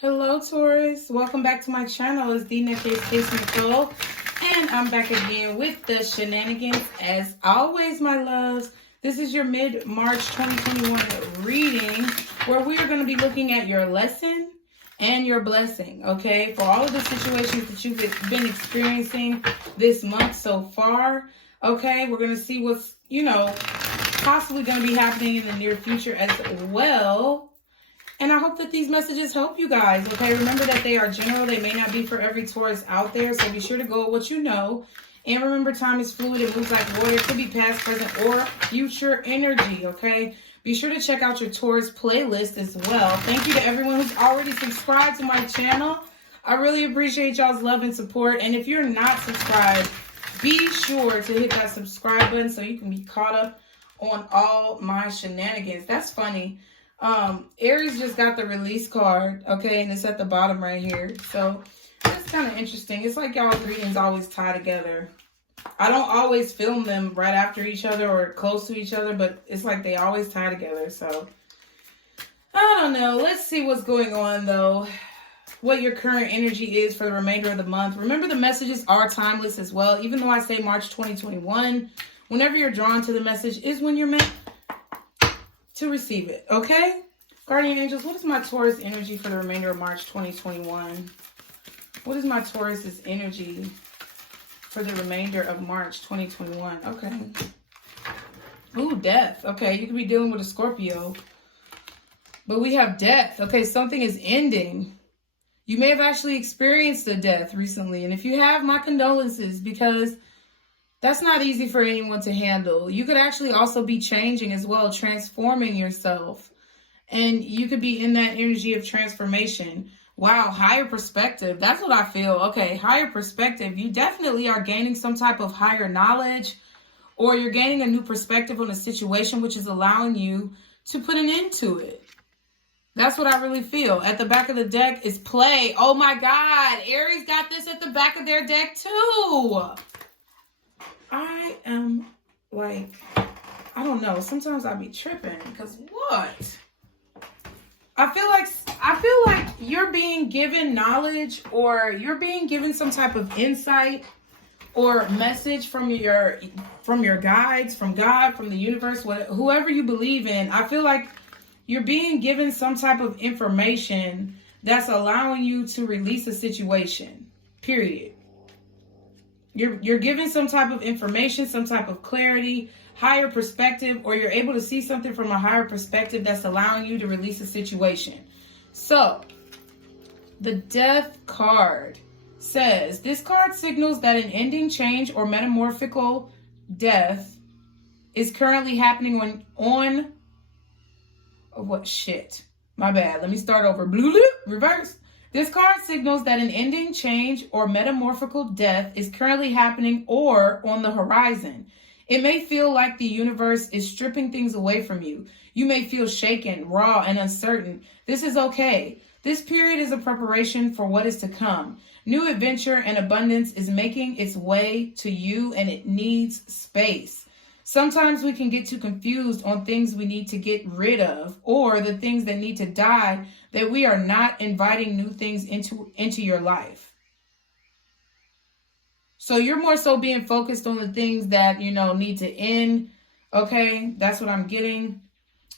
Hello, Taurus. Welcome back to my channel. It's TheNutCase, and I'm back again with the shenanigans. As always, my loves, this is your mid-March 2021 reading, where we are going to be looking at your lesson and your blessing, okay? For all of the situations that you've been experiencing this month so far, okay? We're going to see what's, possibly going to be happening in the near future as well. And I hope that these messages help you guys, okay? Remember that they are general. They may not be for every Taurus out there, so be sure to go with what you know. And remember, time is fluid. It moves like water. It could be past, present, or future energy, okay? Be sure to check out your Taurus playlist as well. Thank you to everyone who's already subscribed to my channel. I really appreciate y'all's love and support. And if you're not subscribed, be sure to hit that subscribe button so you can be caught up on all my shenanigans. That's funny. Aries just got the release card, okay, and it's at the bottom right here. So it's kind of interesting. It's like y'all's readings always tie together. I don't always film them right after each other or close to each other, but it's like they always tie together. So I don't know. Let's see what's going on, though. What your current energy is for the remainder of the month. Remember, the messages are timeless as well. Even though I say March 2021, whenever you're drawn to the message is when you're meant to receive it, okay? Guardian angels, what is my Taurus energy for the remainder of March 2021? What is my Taurus's energy for the remainder of March 2021? Okay. Ooh, death. Okay, you could be dealing with a Scorpio. But we have death. Okay, something is ending. You may have actually experienced a death recently. And if you have, my condolences, because that's not easy for anyone to handle. You could actually also be changing as well, transforming yourself. And you could be in that energy of transformation. Wow, higher perspective. That's what I feel. Okay, higher perspective. You definitely are gaining some type of higher knowledge, or you're gaining a new perspective on a situation, which is allowing you to put an end to it. That's what I really feel. At the back of the deck is play. Oh my God, Aries got this at the back of their deck too. I am like, I don't know. Sometimes I be tripping because what? I feel like you're being given knowledge, or you're being given some type of insight or message from your guides, from God, from the universe, whoever you believe in. I feel like you're being given some type of information that's allowing you to release a situation. Period. You're given some type of information, some type of clarity, higher perspective, or you're able to see something from a higher perspective that's allowing you to release a situation. So, the Death card says, this card signals that an ending, change, or metamorphical death is currently happening on what shit? My bad. Let me start over. Reverse. This card signals that an ending, change, or metamorphical death is currently happening or on the horizon. It may feel like the universe is stripping things away from you. You may feel shaken, raw, and uncertain. This is okay. This period is a preparation for what is to come. New adventure and abundance is making its way to you, and it needs space. Sometimes we can get too confused on things we need to get rid of, or the things that need to die, that we are not inviting new things into your life. So you're more so being focused on the things that, need to end. Okay, that's what I'm getting.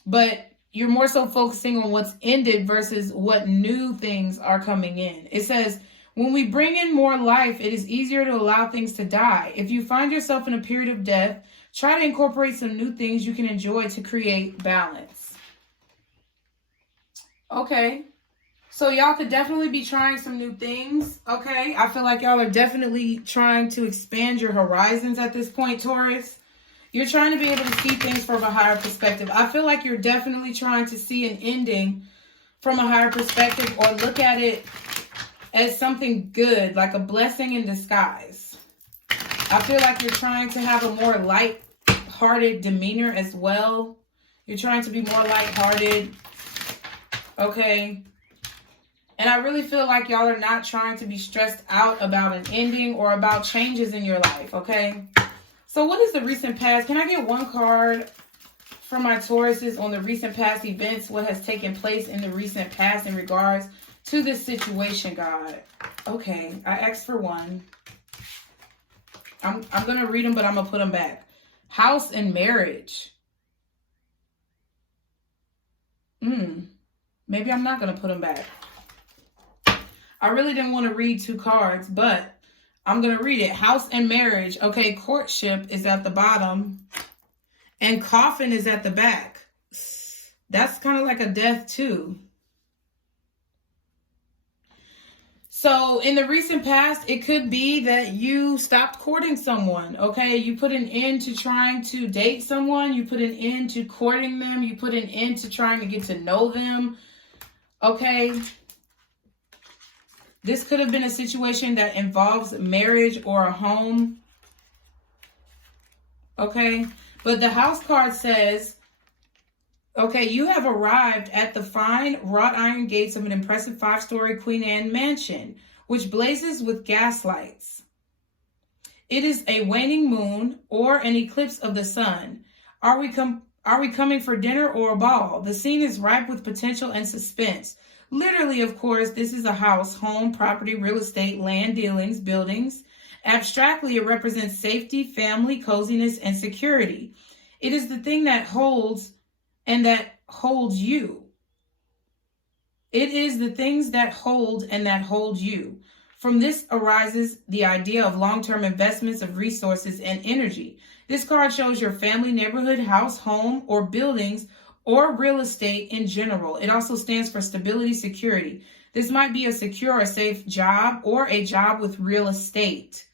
But you're more so focusing on what's ended versus what new things are coming in. It says, when we bring in more life, it is easier to allow things to die. If you find yourself in a period of death, try to incorporate some new things you can enjoy to create balance. Okay. So y'all could definitely be trying some new things, okay? I feel like y'all are definitely trying to expand your horizons at this point, Taurus. You're trying to be able to see things from a higher perspective. I feel like you're definitely trying to see an ending from a higher perspective, or look at it as something good, like a blessing in disguise. I feel like you're trying to have a more light-hearted demeanor as well. You're trying to be more light-hearted, okay? And I really feel like y'all are not trying to be stressed out about an ending or about changes in your life, okay? So what is the recent past? Can I get one card from my Tauruses on the recent past events? What has taken place in the recent past in regards to this situation, God. Okay, I asked for one. I'm going to read them, but I'm going to put them back. House and marriage. Maybe I'm not going to put them back. I really didn't want to read 2 cards, but I'm going to read it. House and marriage. Okay, courtship is at the bottom. And coffin is at the back. That's kind of like a death too. So in the recent past, it could be that you stopped courting someone, okay? You put an end to trying to date someone. You put an end to courting them. You put an end to trying to get to know them, okay? This could have been a situation that involves marriage or a home, okay? But the house card says, okay, you have arrived at the fine wrought iron gates of an impressive 5-story Queen Anne mansion, which blazes with gas lights. It is a waning moon or an eclipse of the sun. Are we coming for dinner or a ball? The scene is ripe with potential and suspense. Literally, of course, this is a house, home, property, real estate, land dealings, buildings. Abstractly, it represents safety, family, coziness, and security. It is the thing that holds and that holds you. It is the things that hold and that hold you. From this arises the idea of long-term investments of resources and energy. This card shows your family, neighborhood, house, home, or buildings, or real estate in general. It also stands for stability, security. This might be a secure or safe job or a job with real estate.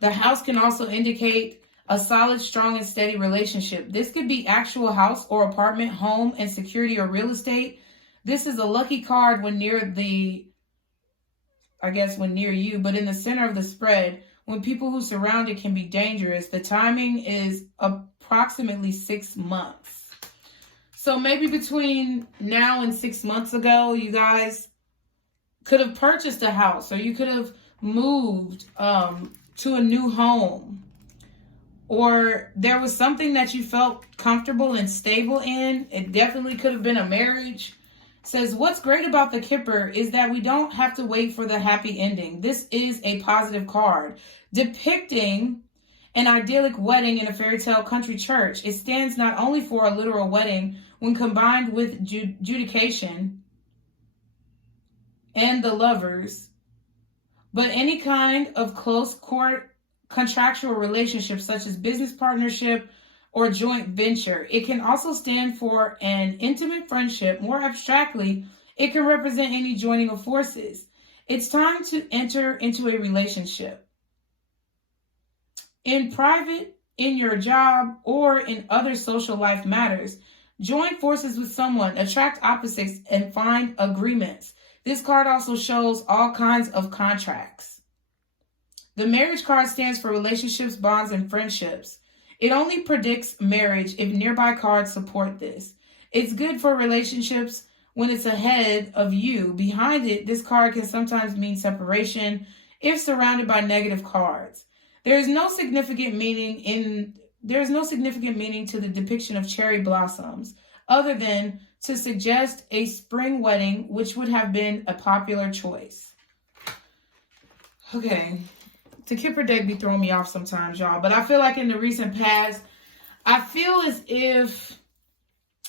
The house can also indicate a solid, strong, and steady relationship. This could be actual house or apartment, home, and security or real estate. This is a lucky card when near you, but in the center of the spread, when people who surround it can be dangerous. The timing is approximately 6 months. So maybe between now and 6 months ago, you guys could have purchased a house, or you could have moved to a new home. Or there was something that you felt comfortable and stable in. It definitely could have been a marriage. It says, what's great about the Kipper is that we don't have to wait for the happy ending. This is a positive card depicting an idyllic wedding in a fairy tale country church. It stands not only for a literal wedding when combined with judication and the lovers, but any kind of close court contractual relationship such as business partnership or joint venture. It can also stand for an intimate friendship. More abstractly, it can represent any joining of forces. It's time to enter into a relationship. In private, in your job, or in other social life matters, join forces with someone, attract opposites, and find agreements. This card also shows all kinds of contracts. The marriage card stands for relationships, bonds, and friendships. It only predicts marriage if nearby cards support this. It's good for relationships when it's ahead of you. Behind it, this card can sometimes mean separation if surrounded by negative cards. There is no significant meaning to the depiction of cherry blossoms, other than to suggest a spring wedding, which would have been a popular choice. Okay. The Kipper deck be throwing me off sometimes, y'all. But I feel like in the recent past, I feel as if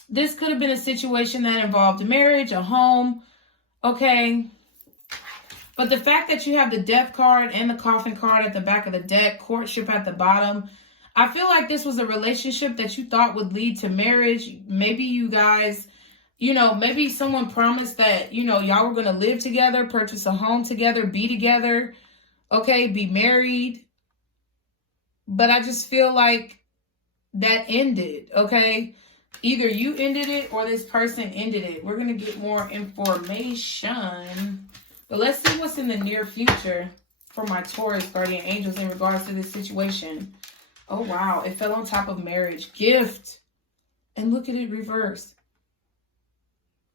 this could have been a situation that involved a marriage, a home, okay? But the fact that you have the death card and the coffin card at the back of the deck, courtship at the bottom, I feel like this was a relationship that you thought would lead to marriage. Maybe you guys, maybe someone promised that, y'all were going to live together, purchase a home together, be together. Okay, be married. But I just feel like that ended, okay? Either you ended it or this person ended it. We're going to get more information. But let's see what's in the near future for my Taurus guardian angels in regards to this situation. Oh, wow. It fell on top of marriage. Gift. And look at it reversed.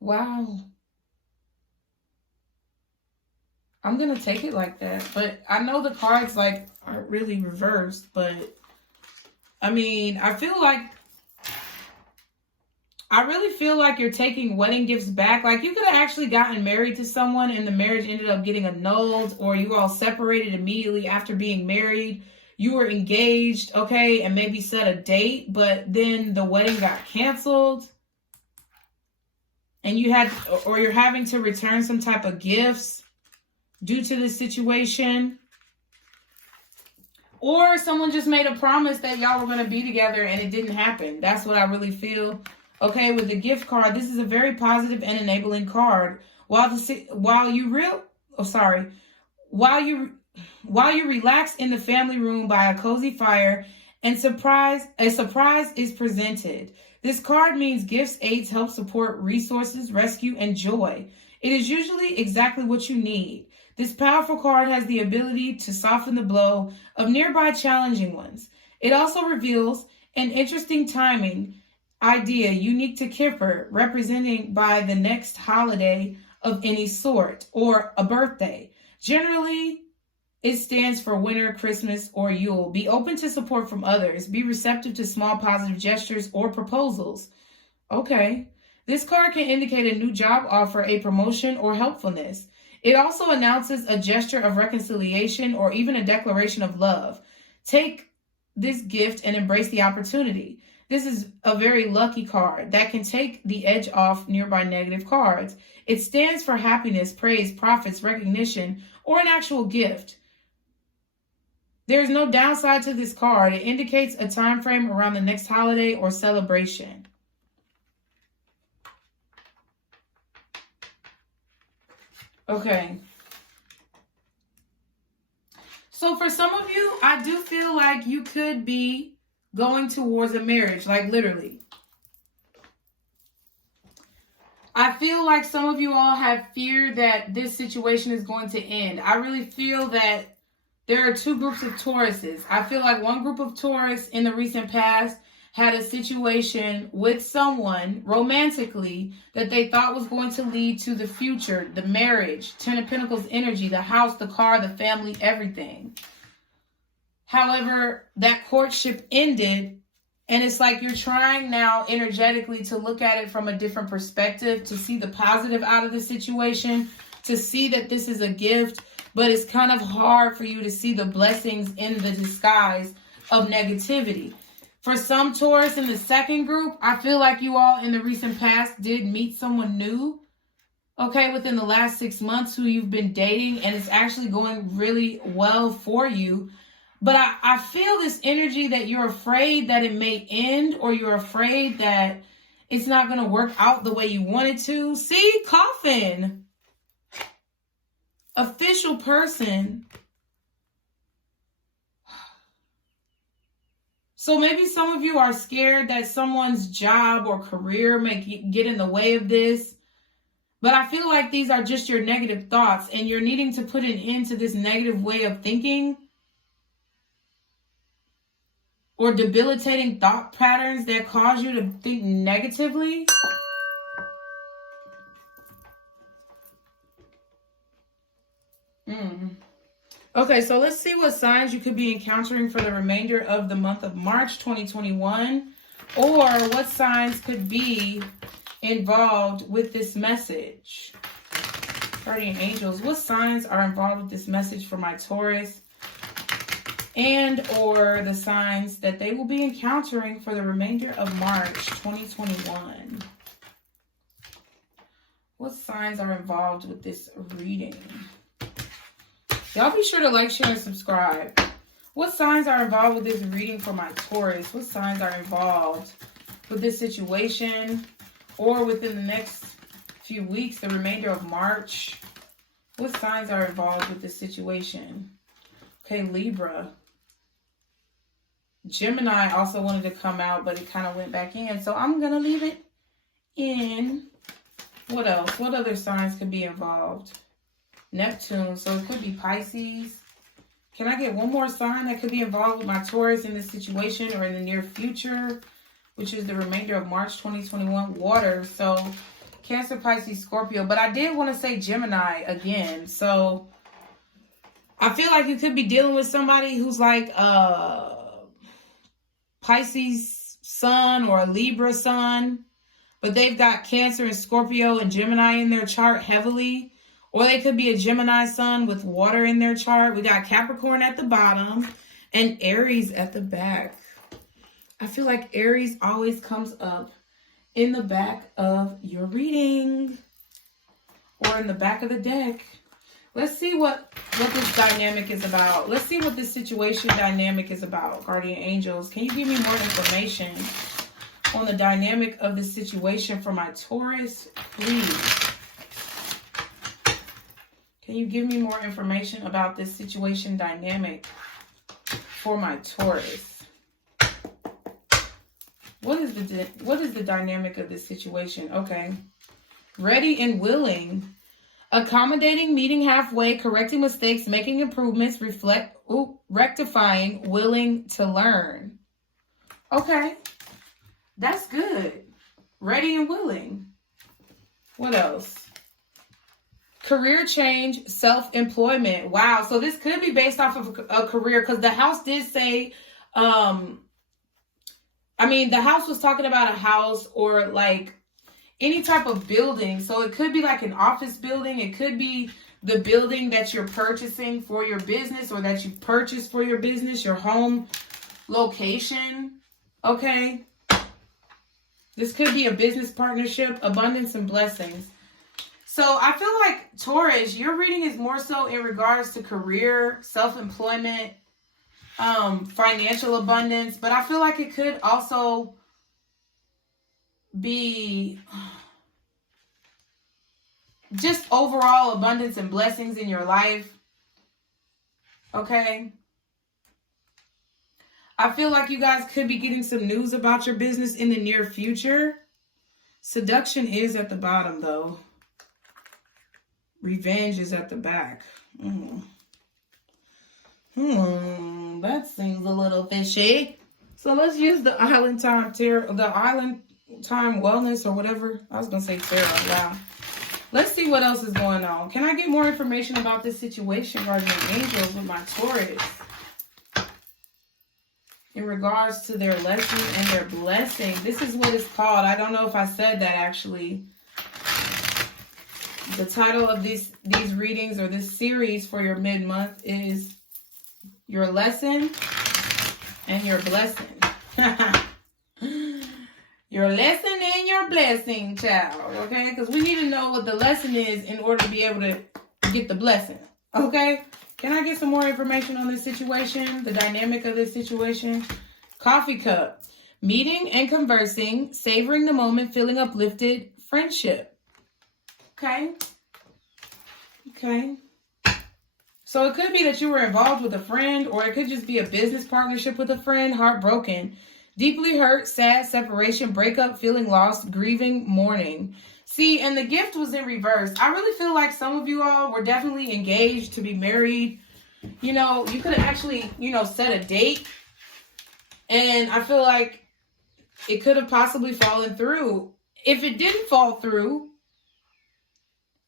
Wow. I'm going to take it like that. But I know the cards, aren't really reversed. But, I mean, I feel like I really feel like you're taking wedding gifts back. Like you could have actually gotten married to someone and the marriage ended up getting annulled, or you all separated immediately after being married. You were engaged, okay, and maybe set a date, but then the wedding got canceled. And you had, or you're having to return some type of gifts due to this situation. Or someone just made a promise that y'all were going to be together and it didn't happen. That's what I really feel. Okay, with the gift card, this is a very positive and enabling card. While you relax in the family room by a cozy fire and a surprise is presented. This card means gifts, aids, help, support, resources, rescue, and joy. It is usually exactly what you need. This powerful card has the ability to soften the blow of nearby challenging ones. It also reveals an interesting timing idea unique to Kipper, representing by the next holiday of any sort or a birthday. Generally, it stands for winter, Christmas, or Yule. Be open to support from others. Be receptive to small positive gestures or proposals. Okay. This card can indicate a new job offer, a promotion, or helpfulness. It also announces a gesture of reconciliation or even a declaration of love. Take this gift and embrace the opportunity. This is a very lucky card that can take the edge off nearby negative cards. It stands for happiness, praise, profits, recognition, or an actual gift. There's no downside to this card. It indicates a time frame around the next holiday or celebration. Okay. So for some of you, I do feel like you could be going towards a marriage, like literally. I feel like some of you all have fear that this situation is going to end. I really feel that there are two groups of Tauruses. I feel like one group of Taurus in the recent past had a situation with someone romantically that they thought was going to lead to the future, the marriage, Ten of Pentacles energy, the house, the car, the family, everything. However, that courtship ended, and it's like you're trying now energetically to look at it from a different perspective, to see the positive out of the situation, to see that this is a gift, but it's kind of hard for you to see the blessings in the disguise of negativity. For some Taurus in the second group, I feel like you all in the recent past did meet someone new, okay, within the last 6 months who you've been dating, and it's actually going really well for you. But I feel this energy that you're afraid that it may end, or you're afraid that it's not going to work out the way you want it to. See, coffin. Official person. So maybe some of you are scared that someone's job or career may get in the way of this. But I feel like these are just your negative thoughts, and you're needing to put an end to this negative way of thinking or debilitating thought patterns that cause you to think negatively. Okay, so let's see what signs you could be encountering for the remainder of the month of March 2021, or what signs could be involved with this message. Guardian angels, what signs are involved with this message for my Taurus, and or the signs that they will be encountering for the remainder of March 2021. What signs are involved with this reading? Y'all be sure to like, share, and subscribe. What signs are involved with this reading for my Taurus? What signs are involved with this situation, or within the next few weeks, the remainder of March? What signs are involved with this situation? Okay, Libra. Gemini also wanted to come out, but it kind of went back in. So I'm going to leave it in. What else? What other signs could be involved? Neptune. So it could be Pisces. Can I get one more sign that could be involved with my Taurus in this situation or in the near future, which is the remainder of March 2021? Water. So Cancer, Pisces, Scorpio. But I did want to say Gemini again. So I feel like you could be dealing with somebody who's like Pisces sun or a Libra sun. but they've got Cancer and Scorpio and Gemini in their chart heavily. Or they could be a Gemini sun with water in their chart. We got Capricorn at the bottom and Aries at the back. I feel like Aries always comes up in the back of your reading or in the back of the deck. Let's see what this dynamic is about. Let's see what this situation dynamic is about, guardian angels. Can you give me more information on the dynamic of this situation for my Taurus, please? Can you give me more information about this situation dynamic for my Taurus? What is the dynamic of this situation? Okay. Ready and willing. Accommodating, meeting halfway, correcting mistakes, making improvements, rectifying, willing to learn. Okay. That's good. Ready and willing. What else? Career change, self-employment. Wow. So this could be based off of a career, because the house did say, the house was talking about a house or like any type of building. So it could be like an office building. It could be the building that you're purchasing for your business, or that you purchased for your business, your home location. Okay. This could be a business partnership, abundance and blessings. So I feel like Taurus, your reading is more so in regards to career, self-employment, financial abundance, but I feel like it could also be just overall abundance and blessings in your life. Okay. I feel like you guys could be getting some news about your business in the near future. Seduction is at the bottom though. Revenge is at the back. That seems a little fishy. So let's use the Island Time Tarot, the Island Time Wellness or whatever. I was going to say tarot. Wow. Let's see what else is going on. Can I get more information about this situation, guardian angels, with my Taurus? In regards to their lesson and their blessing. This is what it's called. I don't know if I said that actually. The title of these readings or this series for your mid-month is Your Lesson and Your Blessing. Your lesson and your blessing, child. Okay? Because we need to know what the lesson is in order to be able to get the blessing. Okay? Can I get some more information on this situation? The dynamic of this situation? Coffee cup. Meeting and conversing. Savoring the moment. Feeling uplifted. Friendship. Okay. Okay. So it could be that you were involved with a friend, or it could just be a business partnership with a friend. Heartbroken. Deeply hurt, sad, separation, breakup, feeling lost, grieving, mourning. See, and the gift was in reverse. I really feel like some of you all were definitely engaged to be married. You know, you could have actually, set a date. And I feel like it could have possibly fallen through. If it didn't fall through,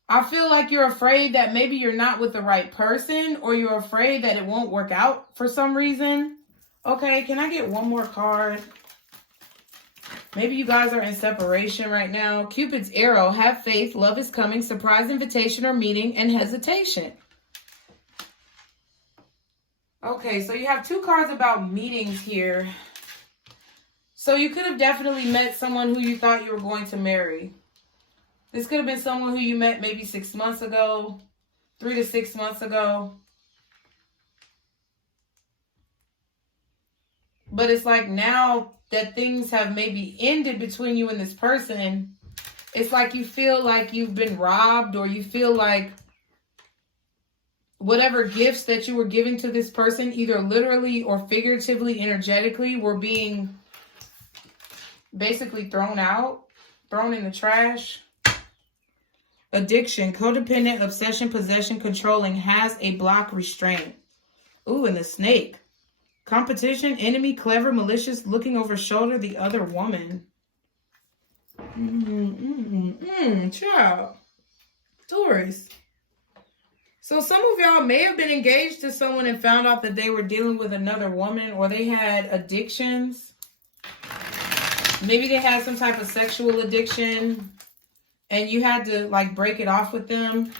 I feel like you're afraid that maybe you're not with the right person, or you're afraid that it won't work out for some reason. Okay, can I get one more card? Maybe you guys are in separation right now. Cupid's arrow, have faith, love is coming, surprise invitation or meeting, and hesitation. Okay, so you have two cards about meetings here. So you could have definitely met someone who you thought you were going to marry. This could have been someone who you met maybe 6 months ago, 3 to 6 months ago. But it's like now that things have maybe ended between you and this person, it's like you feel like you've been robbed, or you feel like whatever gifts that you were giving to this person, either literally or figuratively, energetically, were being basically thrown out, thrown in the trash. Addiction, codependent, obsession, possession, controlling, has a block, restraint. Ooh, and the snake. Competition, enemy, clever, malicious, looking over shoulder, the other woman. Child. Taurus. So some of y'all may have been engaged to someone and found out that they were dealing with another woman, or they had addictions. Maybe they had some type of sexual addiction and you had to like break it off with them.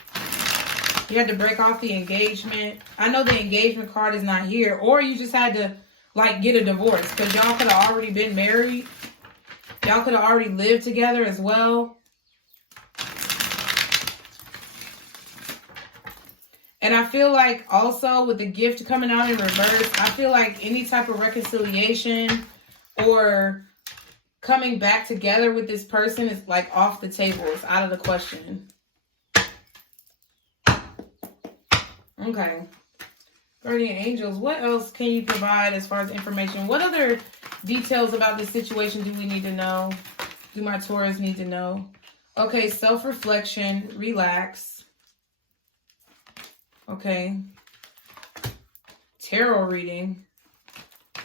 You had to break off the engagement. I know the engagement card is not here. Or you just had to like get a divorce because y'all could have already been married. Y'all could have already lived together as well. And I feel like also with the gift coming out in reverse, I feel like any type of reconciliation or coming back together with this person is like off the table. It's out of the question. Okay. Guardian angels, what else can you provide as far as information? What other details about this situation do we need to know? Do my Taurus need to know? Okay, self-reflection, relax. Okay. Tarot reading.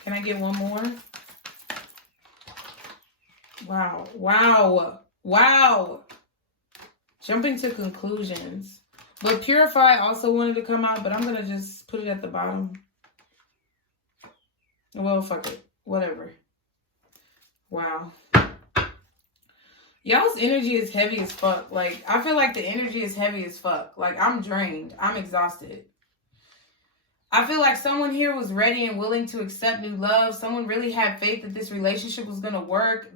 Can I get one more? Wow. Wow. Wow. Jumping to conclusions. But Purify also wanted to come out, but I'm going to just put it at the bottom. Well, fuck it. Whatever. Wow. Y'all's energy is heavy as fuck. Like, I feel like the energy is heavy as fuck. Like, I'm drained. I'm exhausted. I feel like someone here was ready and willing to accept new love. Someone really had faith that this relationship was going to work.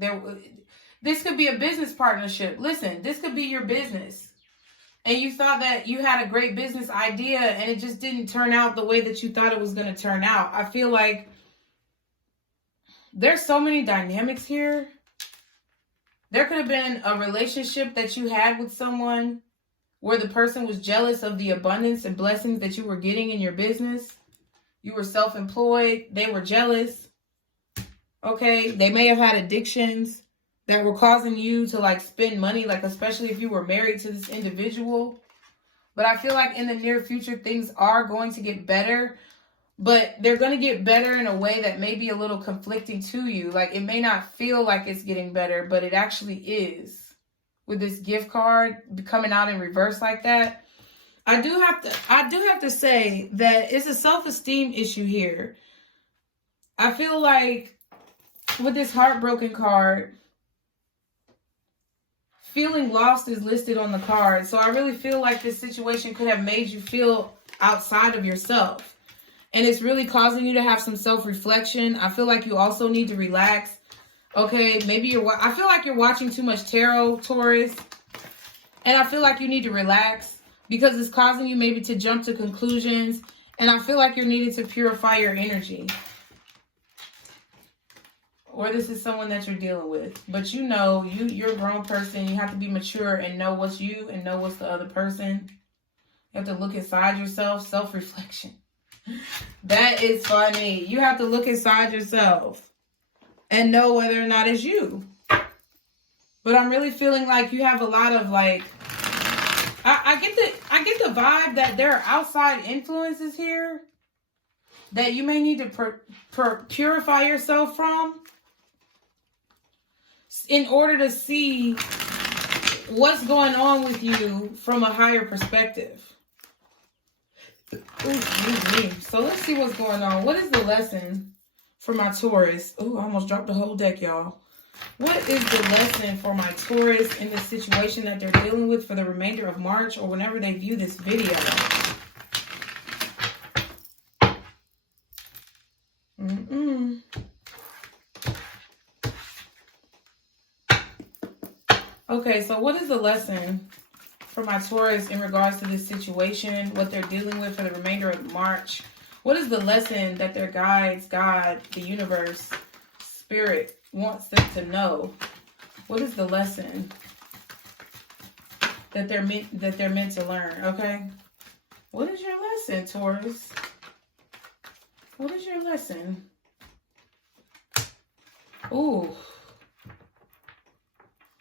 This could be a business partnership. Listen, this could be your business. And you thought that you had a great business idea and it just didn't turn out the way that you thought it was going to turn out. I feel like there's so many dynamics here. There could have been a relationship that you had with someone where the person was jealous of the abundance and blessings that you were getting in your business. You were self-employed. They were jealous. Okay. They may have had addictions that were causing you to like spend money, like especially if you were married to this individual. But I feel like in the near future, things are going to get better, but they're going to get better in a way that may be a little conflicting to you. Like it may not feel like it's getting better, but it actually is. With this gift card coming out in reverse like that, I do have to say that it's a self-esteem issue here. I feel like with this heartbroken card, feeling lost is listed on the card. So I really feel like this situation could have made you feel outside of yourself. And it's really causing you to have some self-reflection. I feel like you also need to relax. Okay, maybe I feel like you're watching too much tarot, Taurus. And I feel like you need to relax because it's causing you maybe to jump to conclusions. And I feel like you're needing to purify your energy. Or this is someone that you're dealing with. But you know, you're a grown person. You have to be mature and know what's you and know what's the other person. You have to look inside yourself. Self-reflection. That is funny. You have to look inside yourself and know whether or not it's you. But I'm really feeling like you have a lot of like, I get the vibe that there are outside influences here that you may need to purify yourself from in order to see what's going on with you from a higher perspective. Ooh, excuse me. So let's see what's going on. What is the lesson for my Taurus? Oh, I almost dropped the whole deck, y'all. What is the lesson for my Taurus in this situation that they're dealing with for the remainder of March or whenever they view this video? Okay, so what is the lesson for my Taurus in regards to this situation, what they're dealing with for the remainder of March? What is the lesson that their guides, God, the universe, spirit wants them to know? What is the lesson that they're meant to learn? Okay, what is your lesson, Taurus? What is your lesson? Ooh.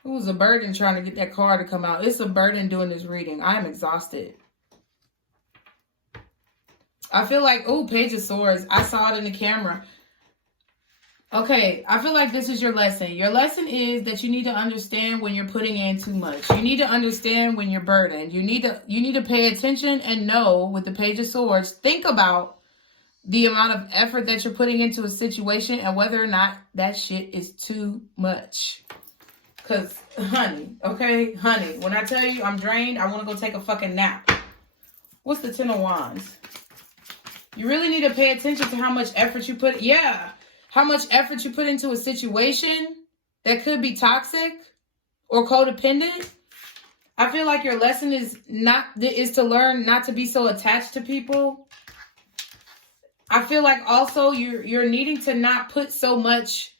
It was a burden trying to get that card to come out. It's a burden doing this reading. I am exhausted. I feel like, oh, Page of Swords. I saw it in the camera. Okay, I feel like this is your lesson. Your lesson is that you need to understand when you're putting in too much. You need to understand when you're burdened. You need to pay attention and know with the Page of Swords. Think about the amount of effort that you're putting into a situation and whether or not that shit is too much. Because, honey, okay? Honey, when I tell you I'm drained, I want to go take a fucking nap. What's the Ten of Wands? You really need to pay attention to how much effort you put. Yeah. How much effort you put into a situation that could be toxic or codependent. I feel like your lesson is to learn not to be so attached to people. I feel like also you're needing to not put so much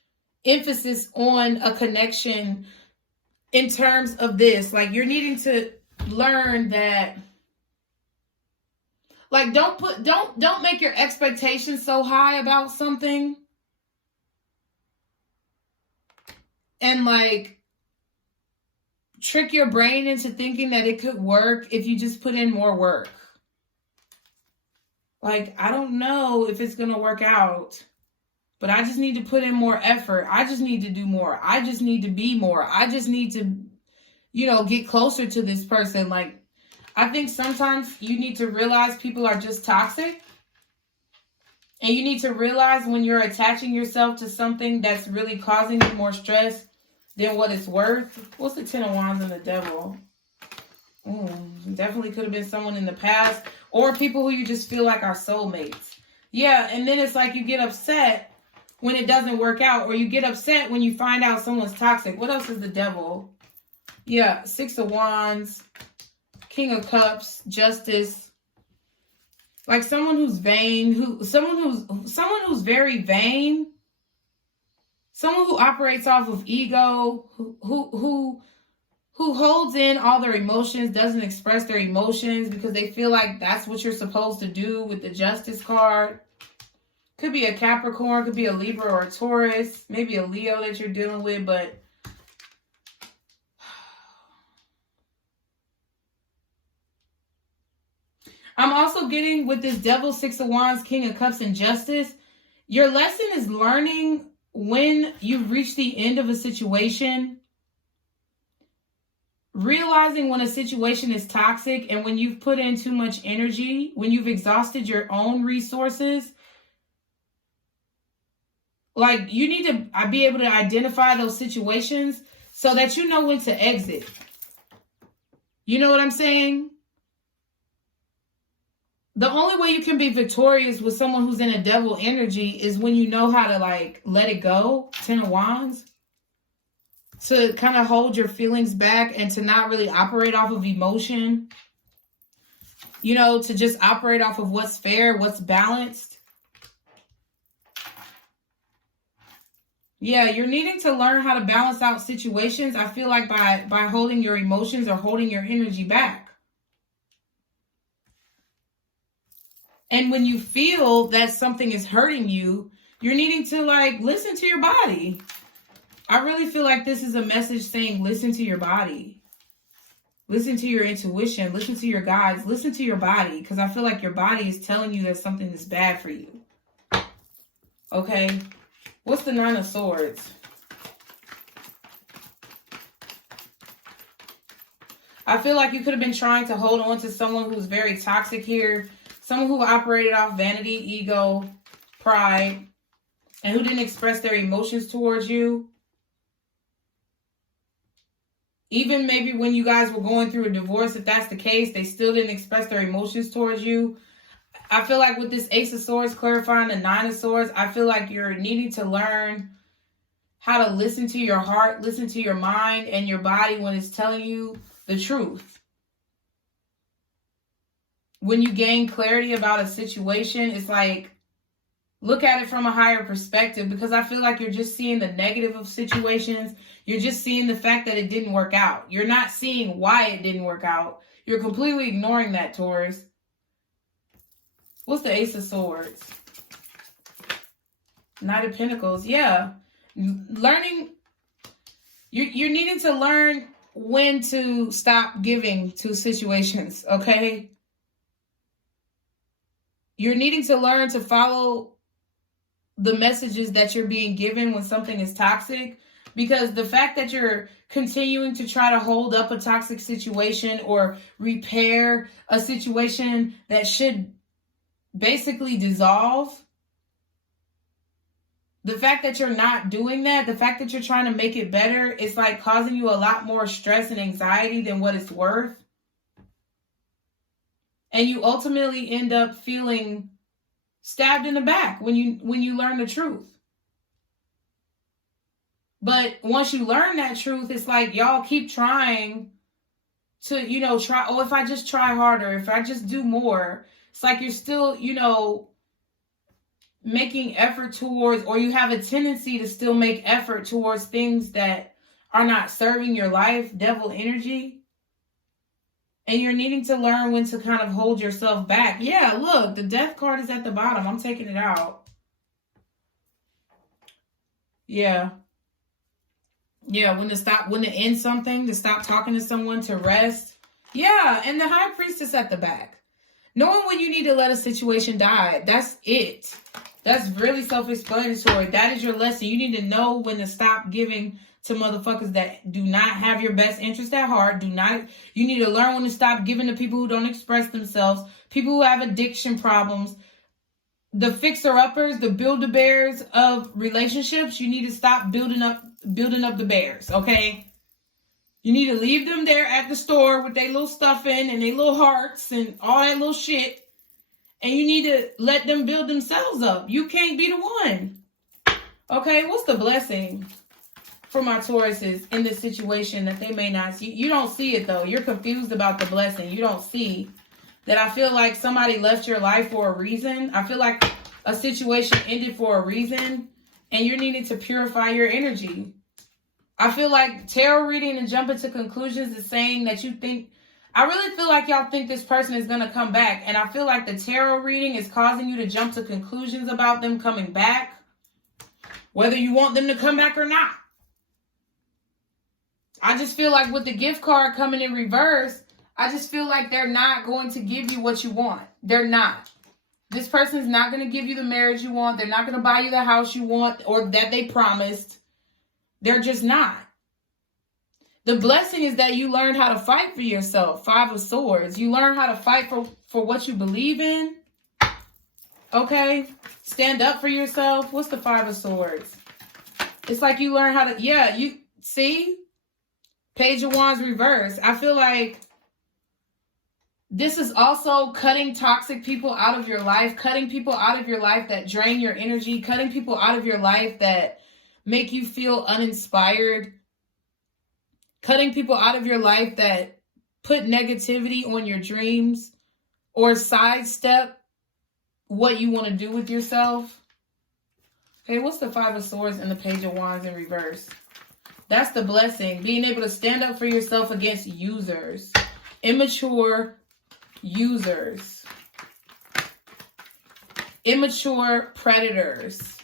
emphasis on a connection in terms of this. Like, you're needing to learn that, like, don't make your expectations so high about something. And like trick your brain into thinking that it could work if you just put in more work. Like, I don't know if it's going to work out, but I just need to put in more effort. I just need to do more. I just need to be more. I just need to, get closer to this person. Like, I think sometimes you need to realize people are just toxic. And you need to realize when you're attaching yourself to something that's really causing you more stress than what it's worth. What's the Ten of Wands and the Devil? Definitely could have been someone in the past or people who you just feel like are soulmates. Yeah, and then it's like you get upset when it doesn't work out, or you get upset when you find out someone's toxic. What else is the Devil? Yeah, Six of Wands, King of Cups, Justice. Like someone who's vain, someone who's very vain, someone who operates off of ego, who holds in all their emotions, doesn't express their emotions because they feel like that's what you're supposed to do with the Justice card. Could be a Capricorn, could be a Libra or a Taurus, maybe a Leo that you're dealing with, but I'm also getting with this Devil, Six of Wands, King of Cups, and Justice. Your lesson is learning when you reach the end of a situation, realizing when a situation is toxic and when you've put in too much energy, when you've exhausted your own resources. Like, you need to be able to identify those situations so that you know when to exit. You know what I'm saying? The only way you can be victorious with someone who's in a devil energy is when you know how to, like, let it go. Ten of Wands. To kind of hold your feelings back and to not really operate off of emotion. To just operate off of what's fair, what's balanced. Yeah, you're needing to learn how to balance out situations, I feel like, by holding your emotions or holding your energy back. And when you feel that something is hurting you, you're needing to, like, listen to your body. I really feel like this is a message saying, listen to your body. Listen to your intuition. Listen to your guides. Listen to your body. Because I feel like your body is telling you that something is bad for you. Okay. What's the Nine of Swords? I feel like you could have been trying to hold on to someone who's very toxic here. Someone who operated off vanity, ego, pride, and who didn't express their emotions towards you. Even maybe when you guys were going through a divorce, if that's the case, they still didn't express their emotions towards you. I feel like with this Ace of Swords clarifying the Nine of Swords, I feel like you're needing to learn how to listen to your heart, listen to your mind and your body when it's telling you the truth. When you gain clarity about a situation, it's like, look at it from a higher perspective, because I feel like you're just seeing the negative of situations. You're just seeing the fact that it didn't work out. You're not seeing why it didn't work out. You're completely ignoring that, Taurus. What's the Ace of Swords? Knight of Pentacles. Yeah. Learning. You're needing to learn when to stop giving to situations, okay? You're needing to learn to follow the messages that you're being given when something is toxic, because the fact that you're continuing to try to hold up a toxic situation or repair a situation that should basically dissolve. The fact that you're not doing that, the fact that you're trying to make it better, it's like causing you a lot more stress and anxiety than what it's worth. And you ultimately end up feeling stabbed in the back when you learn the truth. But once you learn that truth, it's like y'all keep trying to, try, oh, if I just try harder, if I just do more, it's like you're still, making effort towards, or you have a tendency to still make effort towards things that are not serving your life, devil energy. And you're needing to learn when to kind of hold yourself back. Yeah, look, the death card is at the bottom. I'm taking it out. Yeah. Yeah, when to end something, to stop talking to someone, to rest. Yeah, and the high priestess at the back. Knowing when you need to let a situation die. That's it. That's really self-explanatory. That is your lesson. You need to know when to stop giving to motherfuckers that do not have your best interest at heart. You need to learn when to stop giving to people who don't express themselves, people who have addiction problems, the fixer-uppers, the build-a-bears of relationships. You need to stop building up the bears, okay? You need to leave them there at the store with their little stuffing and their little hearts and all that little shit. And you need to let them build themselves up. You can't be the one. Okay, what's the blessing for my Tauruses in this situation that they may not see? You don't see it, though. You're confused about the blessing. You don't see that. I feel like somebody left your life for a reason. I feel like a situation ended for a reason, and you're needing to purify your energy. I feel like tarot reading and jumping to conclusions is saying that you think, I really feel like y'all think this person is going to come back. And I feel like the tarot reading is causing you to jump to conclusions about them coming back, whether you want them to come back or not. I just feel like with the gift card coming in reverse, I just feel like they're not going to give you what you want. They're not. This person is not going to give you the marriage you want. They're not going to buy you the house you want or that they promised. They're just not. The blessing is that you learned how to fight for yourself. 5 of Swords. You learn how to fight for what you believe in. Okay? Stand up for yourself. What's the 5 of Swords? It's like you learn how to, yeah, you see? Page of Wands reverse. I feel like this is also cutting toxic people out of your life, cutting people out of your life that drain your energy, cutting people out of your life that make you feel uninspired, cutting people out of your life that put negativity on your dreams or sidestep what you want to do with yourself. Okay, what's the 5 of Swords and the Page of Wands in reverse? That's the blessing. Being able to stand up for yourself against users. Immature users. Immature predators.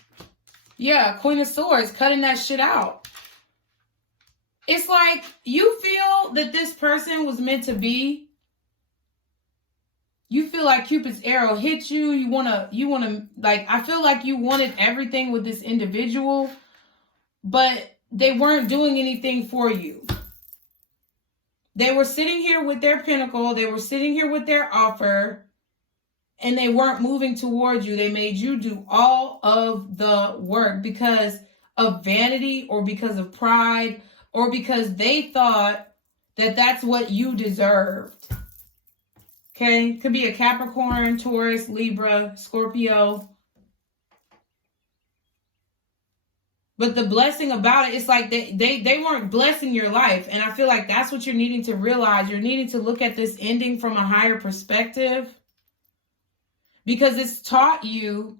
Yeah, Queen of Swords, cutting that shit out. It's like you feel that this person was meant to be. You feel like Cupid's arrow hit you. You want to, like, I feel like you wanted everything with this individual, but they weren't doing anything for you. They were sitting here with their pinnacle. They were sitting here with their offer, and they weren't moving towards you. They made you do all of the work because of vanity or because of pride or because they thought that that's what you deserved. Okay? Could be a Capricorn, Taurus, Libra, Scorpio. But the blessing about it, it's like they weren't blessing your life. And I feel like that's what you're needing to realize. You're needing to look at this ending from a higher perspective. Because it's taught you,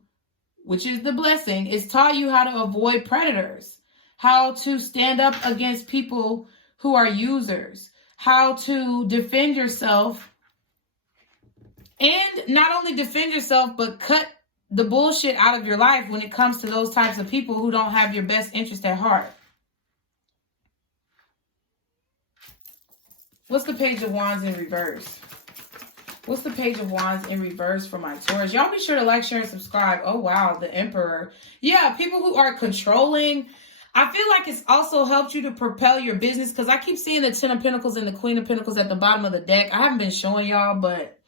which is the blessing, it's taught you how to avoid predators. How to stand up against people who are users. How to defend yourself. And not only defend yourself, but cut the bullshit out of your life when it comes to those types of people who don't have your best interest at heart. What's the Page of Wands in reverse? What's the Page of Wands in reverse for my Taurus? Y'all be sure to like, share, and subscribe. Oh, wow. The Emperor. Yeah, people who are controlling. I feel like it's also helped you to propel your business because I keep seeing the 10 of Pentacles and the Queen of Pentacles at the bottom of the deck. I haven't been showing y'all, but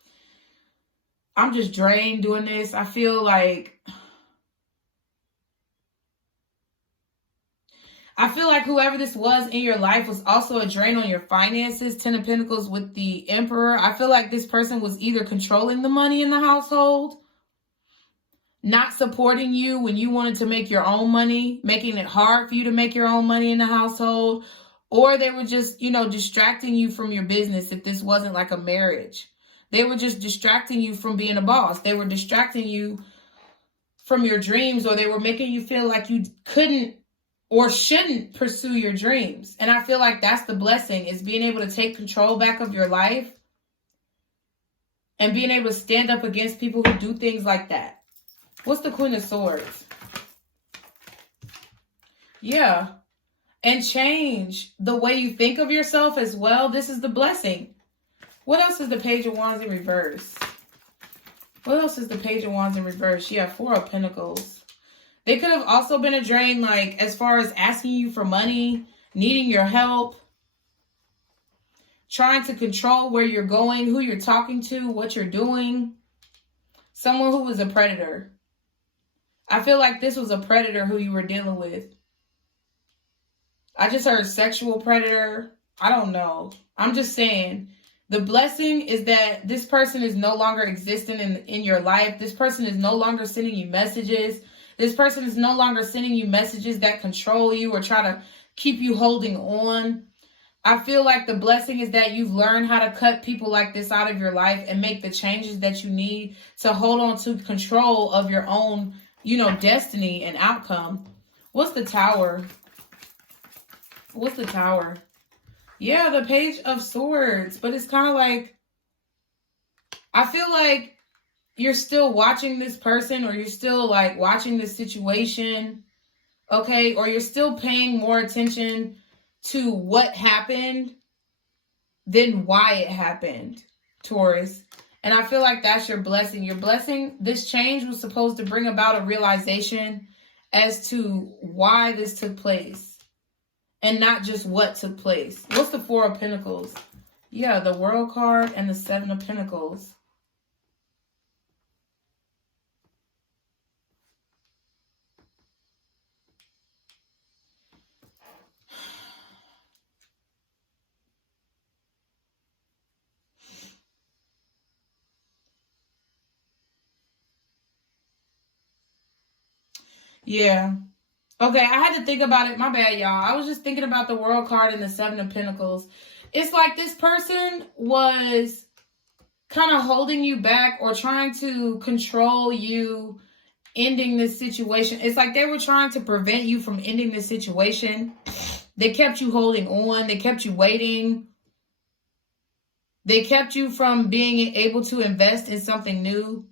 I'm just drained doing this. I feel like whoever this was in your life was also a drain on your finances. 10 of Pentacles with the Emperor. I feel like this person was either controlling the money in the household, not supporting you when you wanted to make your own money, making it hard for you to make your own money in the household, or they were just, you know, distracting you from your business. If this wasn't like a marriage, they were just distracting you from being a boss. They were distracting you from your dreams, or they were making you feel like you couldn't or shouldn't pursue your dreams. And I feel like that's the blessing, is being able to take control back of your life and being able to stand up against people who do things like that. What's the Queen of Swords? Yeah. And change the way you think of yourself as well. This is the blessing. What else is the Page of Wands in reverse? What else is the Page of Wands in reverse? Yeah, Four of Pentacles. They could have also been a drain, like as far as asking you for money, needing your help, trying to control where you're going, who you're talking to, what you're doing. Someone who was a predator. I feel like this was a predator who you were dealing with. I just heard sexual predator. I don't know. I'm just saying. The blessing is that this person is no longer existing in your life. This person is no longer sending you messages. This person is no longer sending you messages that control you or try to keep you holding on. I feel like the blessing is that you've learned how to cut people like this out of your life and make the changes that you need to hold on to control of your own, you know, destiny and outcome. What's the Tower? What's the Tower? Yeah, the Page of Swords. But it's kind of like, I feel like you're still watching this person, or you're still like watching this situation, okay? Or you're still paying more attention to what happened than why it happened, Taurus. And I feel like that's your blessing. Your blessing, this change was supposed to bring about a realization as to why this took place and not just what took place. What's the Four of Pentacles? Yeah, the World card and the Seven of Pentacles. Yeah. Okay, I had to think about it. My bad, y'all. I was just thinking about the World card and the Seven of Pentacles. It's like this person was kind of holding you back or trying to control you ending this situation. It's like they were trying to prevent you from ending this situation. They kept you holding on. They kept you waiting. They kept you from being able to invest in something new.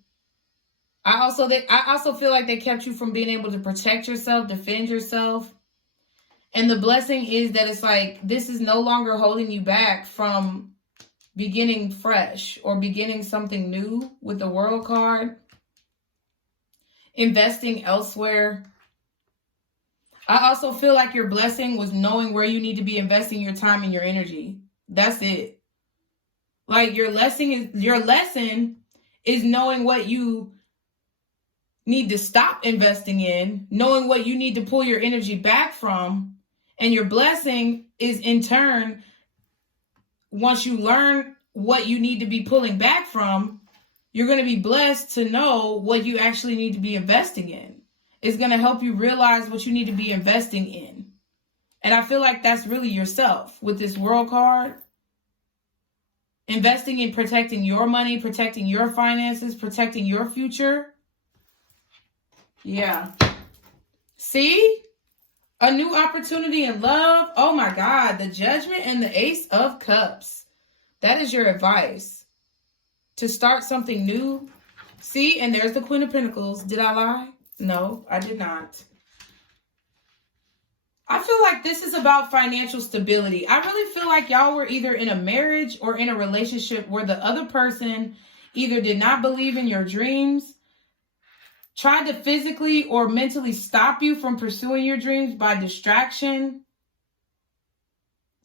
I also feel like they kept you from being able to protect yourself, defend yourself. And the blessing is that it's like this is no longer holding you back from beginning fresh or beginning something new with the World card. Investing elsewhere. I also feel like your blessing was knowing where you need to be investing your time and your energy. That's it. Like your lesson is knowing what you need to stop investing in, knowing what you need to pull your energy back from. And your blessing is in turn, once you learn what you need to be pulling back from, you're going to be blessed to know what you actually need to be investing in. It's going to help you realize what you need to be investing in. And I feel like that's really yourself with this World card. Investing in protecting your money, protecting your finances, protecting your future. Yeah. See? A new opportunity in love. Oh my God. The Judgment and the Ace of Cups. That is your advice. To start something new. See? And there's the Queen of Pentacles. Did I lie? No, I did not. I feel like this is about financial stability. I really feel like y'all were either in a marriage or in a relationship where the other person either did not believe in your dreams, tried to physically or mentally stop you from pursuing your dreams by distraction,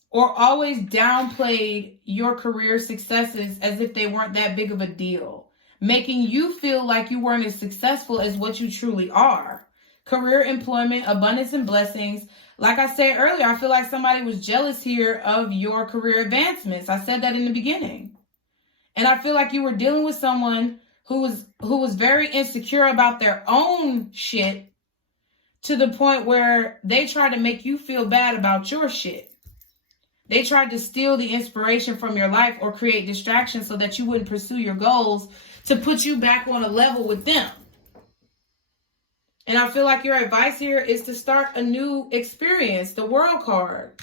or always downplayed your career successes as if they weren't that big of a deal. making you feel like you weren't as successful as what you truly are. Career, employment, abundance, and blessings. Like I said earlier, I feel like somebody was jealous here of your career advancements. I said that in the beginning. And I feel like you were dealing with someone who was very insecure about their own shit, to the point where they tried to make you feel bad about your shit. They tried to steal the inspiration from your life or create distractions so that you wouldn't pursue your goals, to put you back on a level with them. And I feel like your advice here is to start a new experience, the World card.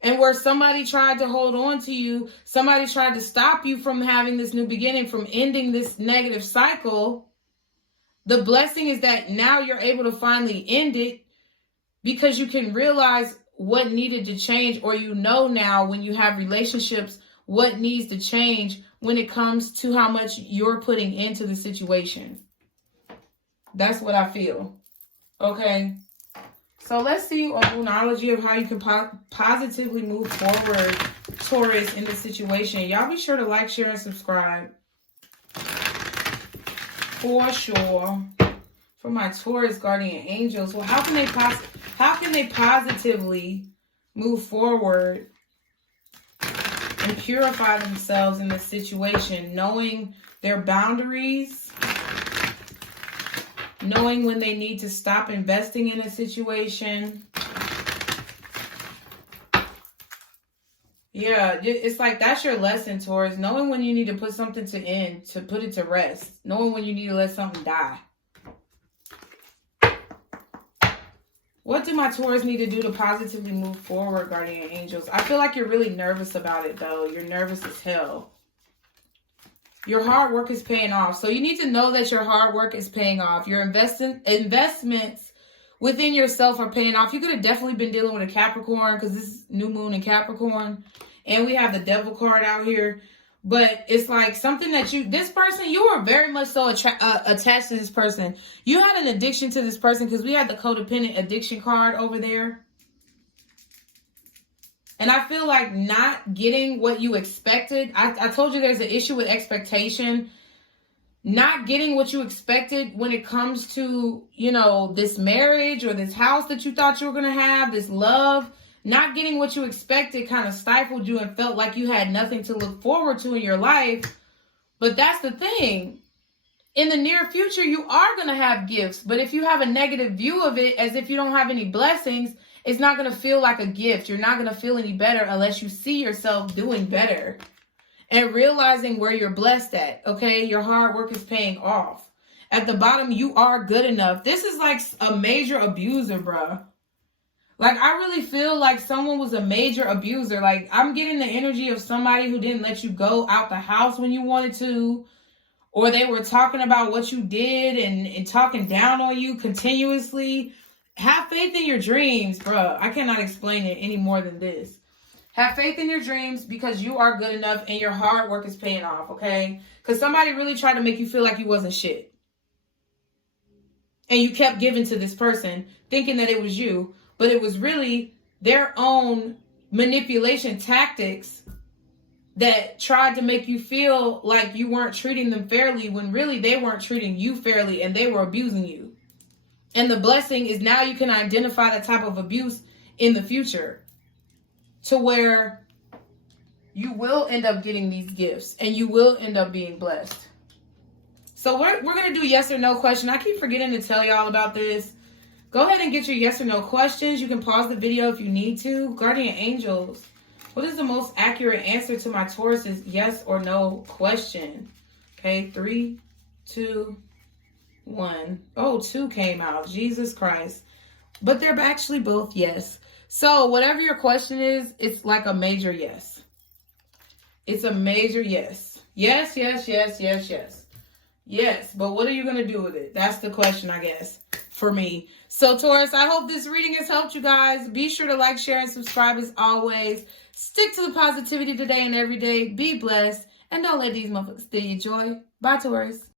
And where somebody tried to hold on to you, somebody tried to stop you from having this new beginning, from ending this negative cycle. The blessing is that now you're able to finally end it, because you can realize what needed to change, or you know now when you have relationships what needs to change when it comes to how much you're putting into the situation. That's what I feel. Okay. So let's see on Moonology of how you can positively move forward, Taurus, in this situation. Y'all be sure to like, share, and subscribe. For sure. For my Taurus guardian angels. Well, how can they positively move forward and purify themselves in this situation? Knowing their boundaries, knowing when they need to stop investing in a situation. Yeah, it's like that's your lesson, Taurus. Knowing when you need to put something to end, to put it to rest. Knowing when you need to let something die. What do my Taurus need to do to positively move forward, guardian angels? I feel like you're really nervous about it, though. You're nervous as hell. Your hard work is paying off. So you need to know that your hard work is paying off. Your investments within yourself are paying off. You could have definitely been dealing with a Capricorn, because this is new moon in Capricorn. And we have the devil card out here. But it's like something that this person, you were very much so attached to this person. You had an addiction to this person, because we had the codependent addiction card over there. And I feel like not getting what you expected. I told you there's an issue with expectation. Not getting what you expected when it comes to, you know, this marriage or this house that you thought you were going to have, this love. Not getting what you expected kind of stifled you and felt like you had nothing to look forward to in your life. But that's the thing. In the near future, you are going to have gifts. But if you have a negative view of it, as if you don't have any blessings, it's not going to feel like a gift. You're not going to feel any better unless you see yourself doing better and realizing where you're blessed at. Okay, your hard work is paying off. At the bottom, you are good enough. This is like a major abuser, bruh. Like, I really feel like someone was a major abuser. Like, I'm getting the energy of somebody who didn't let you go out the house when you wanted to. Or they were talking about what you did and talking down on you continuously. Have faith in your dreams, bruh. I cannot explain it any more than this. Have faith in your dreams, because you are good enough and your hard work is paying off, okay? Because somebody really tried to make you feel like you wasn't shit. And you kept giving to this person, thinking that it was you. But it was really their own manipulation tactics that tried to make you feel like you weren't treating them fairly, when really they weren't treating you fairly and they were abusing you. And the blessing is now you can identify that type of abuse in the future, to where you will end up getting these gifts and you will end up being blessed. So we're going to do yes or no question. I keep forgetting to tell y'all about this. Go ahead and get your yes or no questions. You can pause the video if you need to. Guardian angels, what is the most accurate answer to my Taurus's yes or no question? Okay, 3, 2, 1. Oh, 2 came out. Jesus Christ. But they're actually both yes. So whatever your question is, it's like a major yes. It's a major yes. Yes, yes, yes, yes, yes. Yes, but what are you going to do with it? That's the question, I guess, for me. So, Taurus, I hope this reading has helped you guys. Be sure to like, share, and subscribe as always. Stick to the positivity today and every day. Be blessed. And don't let these motherfuckers steal your joy. Bye, Taurus.